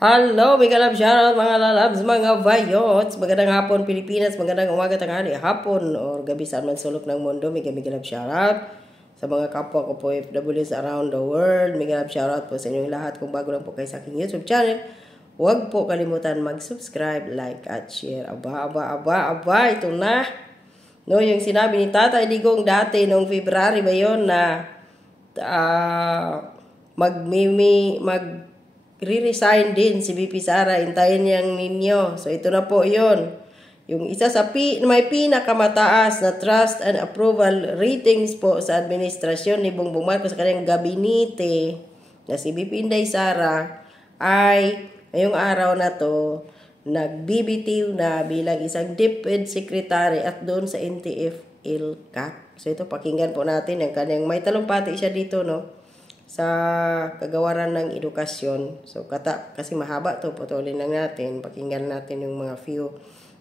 Hello, mga love shoutout, mga lalabs, mga vayots. Magandang hapon, Pilipinas. Magandang umaga, tanghali, hapon, or gabi saan man sulok ng mundo. Mga love shoutout sa mga kapwa ko po FWs around the world. Mga love shoutout po sa inyong lahat. Kung bago lang po kayo sa aking YouTube channel, huwag po kalimutan mag-subscribe, like, at share. Aba. Ito na. No, yung sinabi ni Tatay Digong dati noong February ba yun na re-resign din si BP Sara, hintayin niyang ninyo. So, ito na po yun. Yung isa sa may pinakamataas na trust and approval ratings po sa administrasyon ni Bongbong Marcos sa kanyang gabinete na si BP Inday Sara ay ngayong araw na to nag-BBTO na bilang isang DepEd Secretary at doon sa NTF-ILCAT. So, ito pakinggan po natin ang kanyang may talumpati siya dito, no? Sa kagawaran ng edukasyon. So, kasi mahaba to, putulin lang natin. Pakinggan natin yung mga few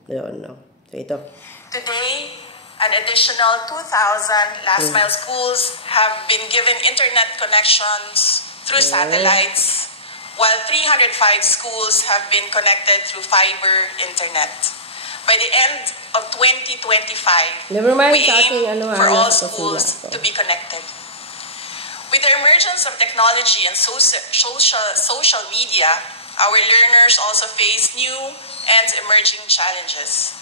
doon, no? So, ito. Today, an additional 2,000 last-mile schools have been given internet connections through satellites, while 305 schools have been connected through fiber internet. By the end of 2025, we aim for all schools to be connected. With the emergence of technology and social media, our learners also face new and emerging challenges.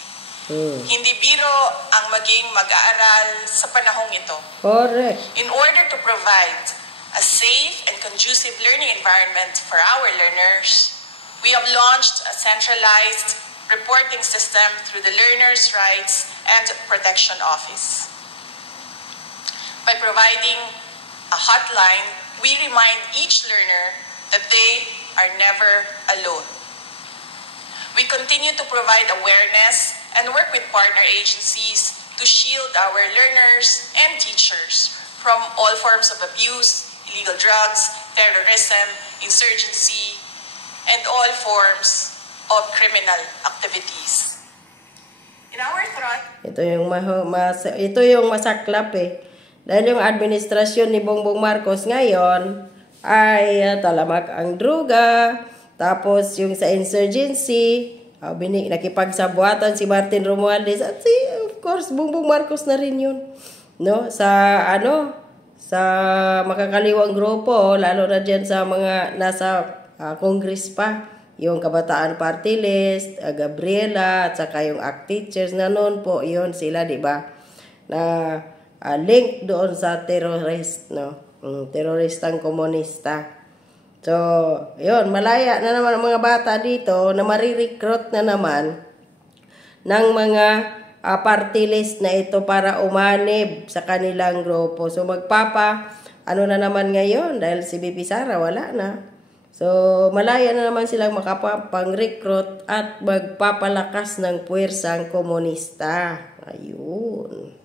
Hindi biro ang maging mag-aaral sa panahong ito. Correct. In order to provide a safe and conducive learning environment for our learners, we have launched a centralized reporting system through the Learners' Rights and Protection Office. By providing a hotline, we remind each learner that they are never alone. We continue to provide awareness and work with partner agencies to shield our learners and teachers from all forms of abuse, illegal drugs, terrorism, insurgency, and all forms of criminal activities. In our thought, ito yung masaklap eh. Dahil yung administrasyon ni Bongbong Marcos ngayon ay talamak ang droga, tapos yung sa insurgency, nakipagsabuatan si Martin Romualdez at of course Bongbong Marcos na rin yun. No, sa makakaliwang grupo, lalo na diyan sa mga nasa Congress pa, yung Kabataan Party List, Gabriela at saka yung ACT Teachers na noon po, yun sila, di ba? Na link doon sa terrorist, no? Teroristang komunista. So, yun, malaya na naman ang mga bata dito na marirecruit na naman ng mga party list na ito para umanib sa kanilang grupo. So, ano na naman ngayon dahil si BP Sara wala na. So, malaya na naman silang makapang-recruit at magpapalakas ng puwersang komunista. Ayun.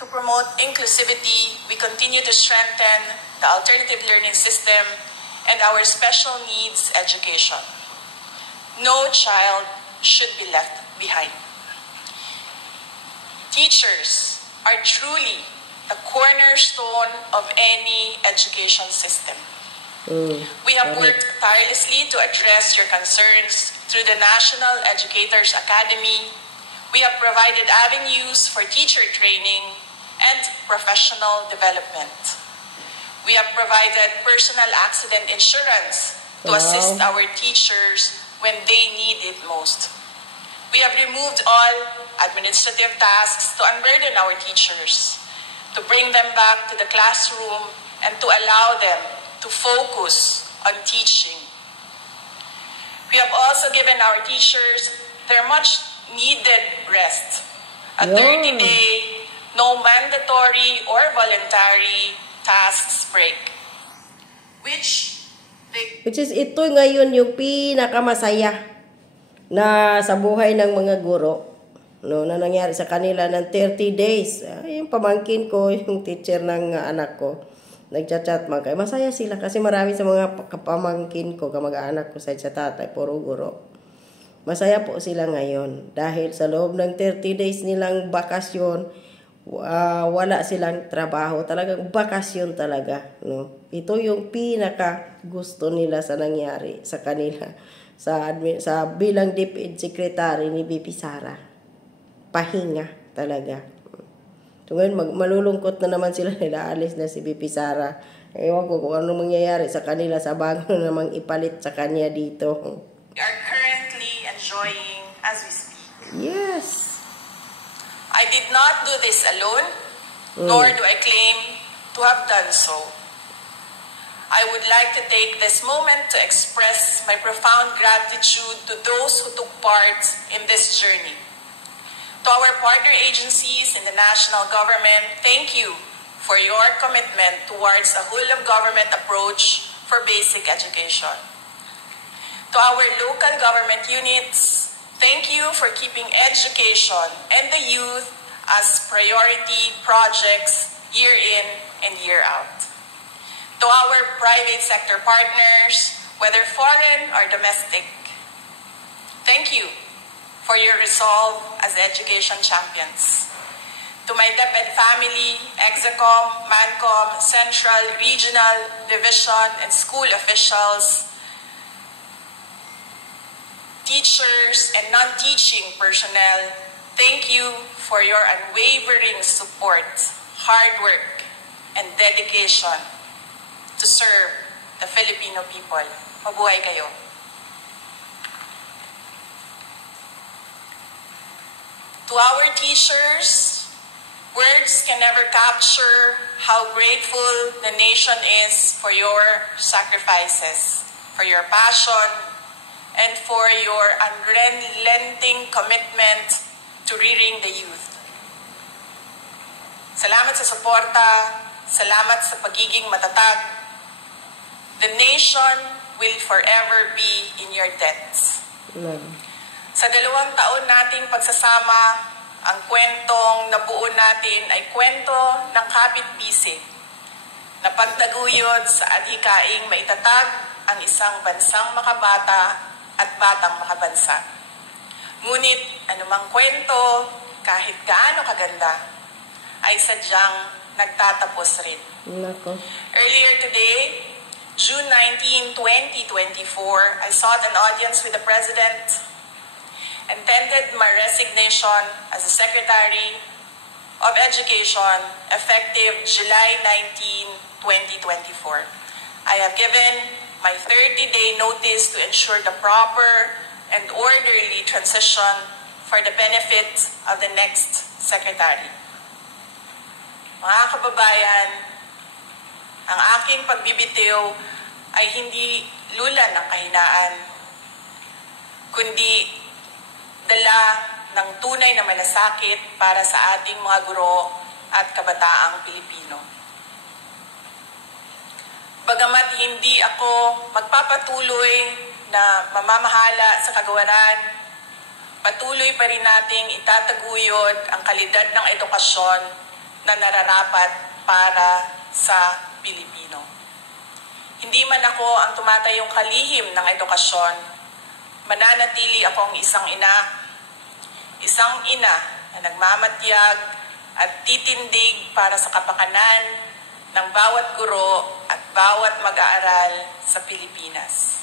to promote inclusivity, we continue to strengthen the alternative learning system and our special needs education. No child should be left behind. Teachers are truly the cornerstone of any education system. We have worked tirelessly to address your concerns through the National Educators Academy. We have provided avenues for teacher training and professional development. We have provided personal accident insurance to assist our teachers when they need it most. We have removed all administrative tasks to unburden our teachers, to bring them back to the classroom and to allow them to focus on teaching. We have also given our teachers their much needed rest. A 30-day, no mandatory or voluntary tasks break. Which is ito ngayon yung pinakamasaya na sa buhay ng mga guro, no, na nangyari sa kanila ng 30 days. Yung pamangkin ko, yung teacher ng anak ko, nagchat-chat mga kayo. Masaya sila kasi marami sa mga kapamangkin ko, kamag-anak ko sa tatay, puro guro. Masaya po sila ngayon dahil sa loob ng 30 days nilang bakasyon, wala silang trabaho, talagang bakasyon talaga, no? Ito yung pinaka gusto nila sa nangyari sa kanila sa bilang DepEd Secretary ni VP Sara. Pahinga talaga. So ngayon malulungkot na naman sila, nilaalis na si VP Sara. Ewan ko kung ano mangyayari sa kanila sa bago namang ipalit sa kanya dito. We are currently enjoying as we speak. Yes. I did not do this alone, nor do I claim to have done so. I would like to take this moment to express my profound gratitude to those who took part in this journey. To our partner agencies in the national government, thank you for your commitment towards a whole-of-government approach for basic education. To our local government units, thank you for keeping education and the youth as priority projects year in and year out. To our private sector partners, whether foreign or domestic, thank you for your resolve as education champions. To my DepEd family, Execom, Mancom, Central, Regional, Division, and school officials, teachers, and non-teaching personnel, thank you for your unwavering support, hard work, and dedication to serve the Filipino people. Mabuhay kayo. To our teachers, words can never capture how grateful the nation is for your sacrifices, for your passion, and for your unrelenting commitment to rearing the youth. Salamat sa suporta, salamat sa pagiging matatag. The nation will forever be in your debt. Sa 2 taon nating pagsasama, ang kwentong nabuo natin ay kwento ng kapit-bisig na pagtaguyod sa adhikaing maitatag ang isang bansang makabata at batang makabansa. Ngunit anumang kwento, kahit gaano kaganda, ay sadyang nagtatapos rin. Earlier today, June 19, 2024, I sought an audience with the President and tendered my resignation as the Secretary of Education effective July 19, 2024. I have given my 30-day notice to ensure the proper and orderly transition for the benefit of the next Secretary. Mga kababayan, ang aking pagbibitiw ay hindi lula ng kahinaan, kundi dala ng tunay na malasakit para sa ating mga guro at kabataang Pilipino. Bagamat hindi ako magpapatuloy na mamamahala sa kagawaran, patuloy pa rin nating itataguyod ang kalidad ng edukasyon na nararapat para sa Pilipino. Hindi man ako ang tumatayong kalihim ng edukasyon, mananatili akong isang ina na nagmamatyag at titindig para sa kapakanan ng bawat guro at bawat mag-aaral sa Pilipinas.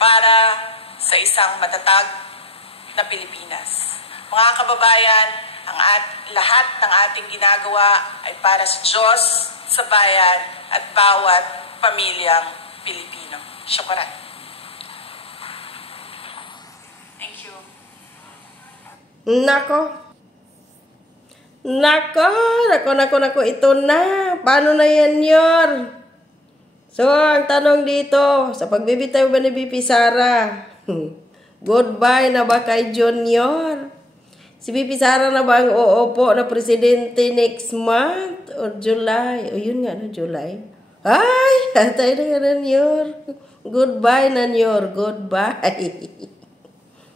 Para sa isang matatag na Pilipinas. Mga kababayan, lahat ng ating ginagawa ay para sa Diyos, sa bayan, at bawat pamilyang Pilipino. Syukuran. Thank you. Nako, ito na. Paano na yan, Yor? So, ang tanong dito, sa pagbibitaw ba ni VP Sara? Goodbye na ba kay Junior? Si VP Sara na ba ang uupo na presidente next month? Or July? O yun nga na, July. Ay, tayo na nga na, Yor. Goodbye na, Yor. Goodbye.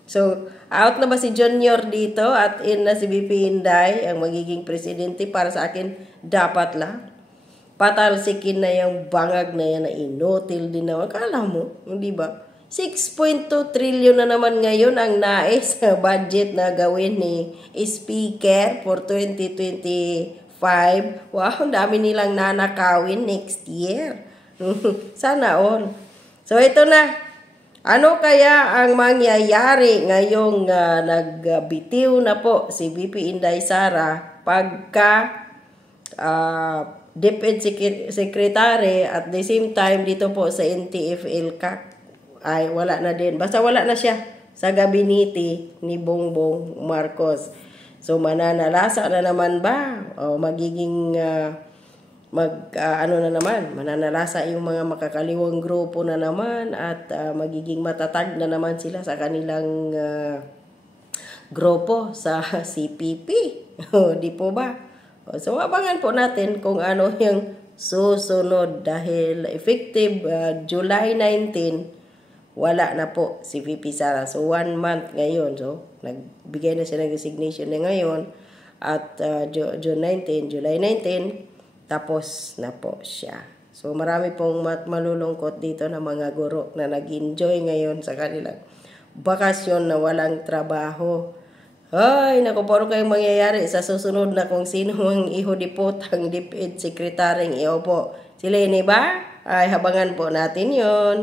So, out na ba si Junior dito at in na si VP Inday ang magiging presidente? Para sa akin, dapat lang. Patalsikin na yung bangag na yan na inutil din naman. Kala mo, hindi ba? 6.2 trillion na naman ngayon ang nais sa budget na gawin ni Speaker for 2025. Wow, ang dami nilang nanakawin next year. Sana all. So ito na. Ano kaya ang mangyayari ngayong nagbitiw na po si VP Inday Sara pagka DepEd Secretary at the same time dito po sa NTF-ELCAC ay wala na din. Basta wala na siya sa gabinete ni Bongbong Marcos. So mananalasa na naman ba? O magiging ano na naman, mananalasa yung mga makakaliwang grupo na naman at magiging matatag na naman sila sa kanilang grupo sa CPP. Di po ba? So abangan po natin kung ano yung susunod dahil effective July 19 wala na po si VP Sara. So 1 month ngayon. So nagbigay na siya ng resignation na ngayon at July 19 tapos na po siya. So marami pong malulungkot dito na mga guro na nag-enjoy ngayon sa kanilang bakasyon na walang trabaho. Ay, naku, puro kayong mangyayari sa susunod na kung sino ang ihudipotang DepEd Secretary iupo. Si Leni ba? Ay, habangan po natin yon.